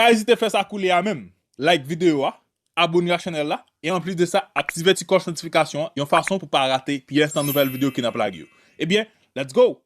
pas hésiter à faire ça couler à même. Like vidéo, abonnez à la chaîne là, et en plus de ça, activez la cloche notification, et une façon pour pas rater puis l'instant nouvelle vidéo qui n'a pas la gueule. Eh bien, let's go!